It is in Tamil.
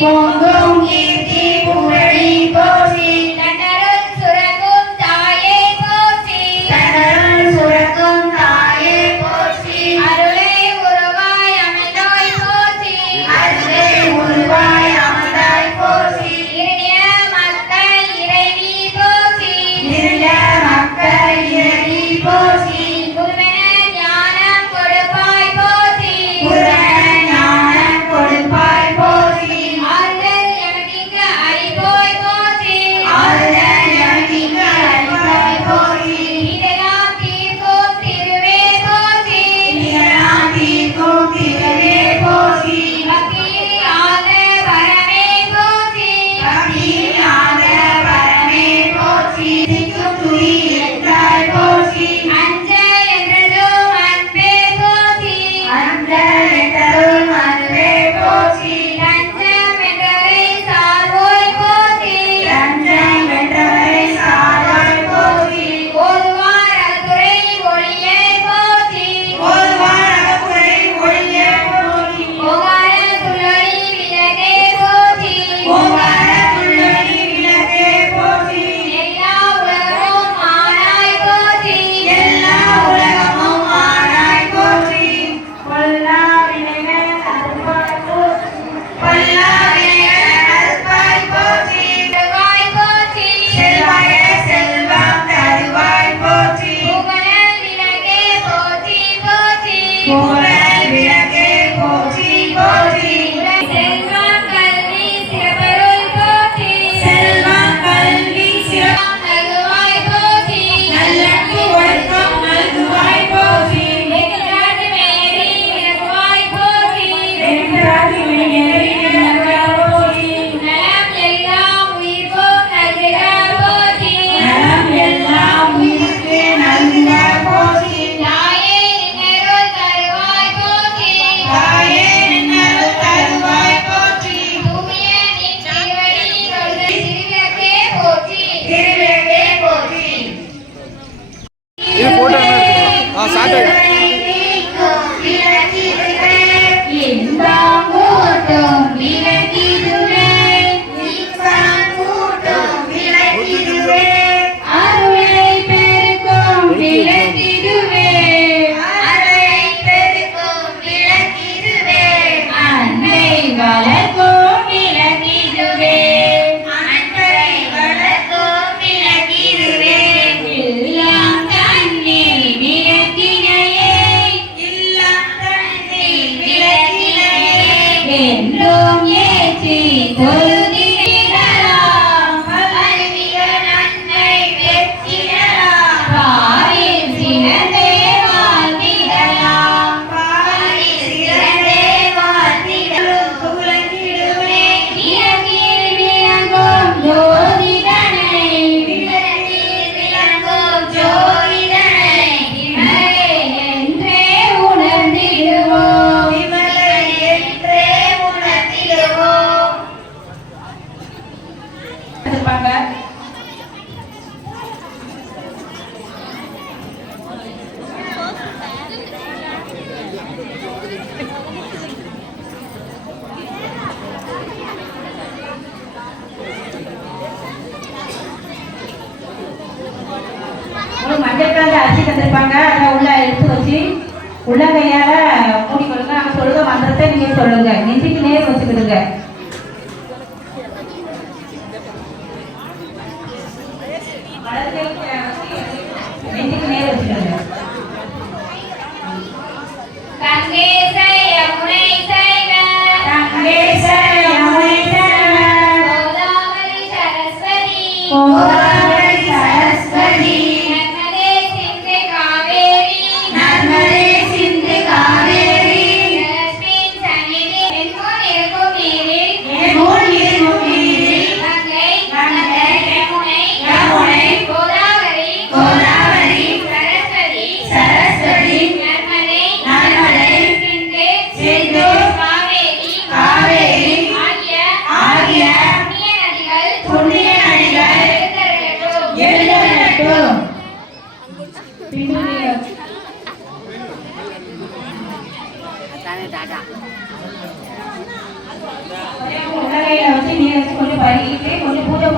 பொங்கும் கீர்த்தி புகழி போற்றி தன்னருள் சுரக்கும் தாயே போற்றி தன்னருள் சுரக்கும் தாயே போற்றி அருளை உருவாய் அமைந்தாய் போற்றி அருளே உருவாய் அமர்ந்தாய் போற்றி இருநில மக்கள் இறைவி போற்றி இருள மக்கள் இறைவி போற்றி குருவென ஞானம் கொடுப்பாய் போற்றி குருவென ஞானம் கொடுப்பாய் போற்றி ஆறுதல் எமக்கிங்கு அளிப்போய் போற்றி ஆறுதல் எமக்கிங்கு அளிப்பாய் போற்றி இதெல்லாம் தீர்க்கும் திருவே போற்றி இதெல்லாம் தீர்க்கும் திருவே போற்றி பக்தியில் ஆத பரமே போற்றி பக்தியில் ஆத பரமே போற்றி திக்கும் துதி என்றாய் போற்றி அஞ்சல் என்றதும் அன்பே போற்றி அஞ்சல் என்றருள் அன்பே போற்றி லஞ்சம் என்றவரை சார்வோய் போற்றி லஞ்சம் வென்றவரை சாவாய் போற்றி ஓதுவார் அகத்துறை ஒளியே போற்றி ஓதுவார் அகத்துறை ஒளியே போற்றி ஓகார துள்ளொளி விளக்கே போற்றி ஓங்கார துள்ளொளி விளக்கே போற்றி எல்லா உலகமும் ஆனாய் போற்றி எல்லா உலகமும் ஆனாய் போற்றி பொல்லா வினைகள் அறுப்பாய் போற்றி பொல்லா வினைகள் அறுப்பாய் போற்றி தருவாய் போற்றி செல்வாய செல்வம் தருவாய் போற்றி புகழல் விளக்கே போற்றி போற்றி புகழ் விளக்கே போற்றி போற்றி செல்வம் கல்வி சிறப்பருள் போற்றி செல்வம் கல்வி சிறப்பு நல்குவாய் போற்றி நல்லன்பு ஒழுக்கம் நல்குவாய் போற்றி வெகுநாட்டு மேரி விளக்குவாய் போற்றி வெகுநாட்டு மேரி விளக்குவாய் போற்றி நலம் எல்லாம் உயிர்ப்போம் நல்குக போற்றி நலம் எல்லாம் உயிருக்கு நல்குக போற்றி தாயே நின்னருள் தருவாய் போற்றி தாயே நின்னருள் தருவாய் போற்றி தூய நின் திருவடி தொழுது திருவிளக்கே போற்றி திருவிளக்கே போற்றி இது போட்டோ என்ன எடுத்துக்கலாம் ஸ்டார்ட் ஆகிடும் இன்பம் கூட்டும் விளக்கிடுவே இன்பம் கூட்டும் விளக்கிடுவே அருளை பெருக்கும் விளக்கிடுவே அருளை பெருக்கும் விளக்கிடுவே அன்னை வளர்க்கும் விளக்கிடுவே அன்னை வளர்க்கும் விளக்கிடுவே எல்லாம் தன்னில் விளக்கினையே இல்லம் தன்னில் விளக்கினையே என்றும் ஏற்றி தொழுதிடலாம் பல்விய நன்மை வெற்றிடலாம் பாரில் சிறந்தே வாழ்ந்திடலாம் பாரில் சிறந்தே வாழ்ந்திடலாம் புகழ்ந்திடுவே விளக்கில் விளங்கும் ஜோதிடனை விளக்கில் விளங்கும் ஜோதிடனை விமலை என்றே உணர்ந்திடுவோம் விமலை என்றே உணர்ந்திடுவோம் மஞ்சள் கலந்த அரிசி தந்திருப்பாங்க. அதை உள்ள எடுத்து வச்சு உள்ளங்கையால மூடிக்கொள்ளுங்க. நாங்க சொல்லுங்க மந்திரத்தை நீங்க சொல்லுங்க. நெஞ்சுக்கு நேர் வச்சுக்கிடுங்க. நெஞ்சுக்கு நேர் வச்சுக்கிடுங்க. கங்கேசை யமுனை சைவ கங்கேச யமுனை சைவ கோதாவரி சரஸ்வதி கோதாவரி சரஸ்வதி நர்மதே சிந்து காவேரி நர்மதே சிந்து காவேரி ஜலஸ்மின் சந்நிதி எங்கும் இருக்கும் நீரில் வச்சு கொஞ்சம் பருகிட்டு கொஞ்சம் பூஜை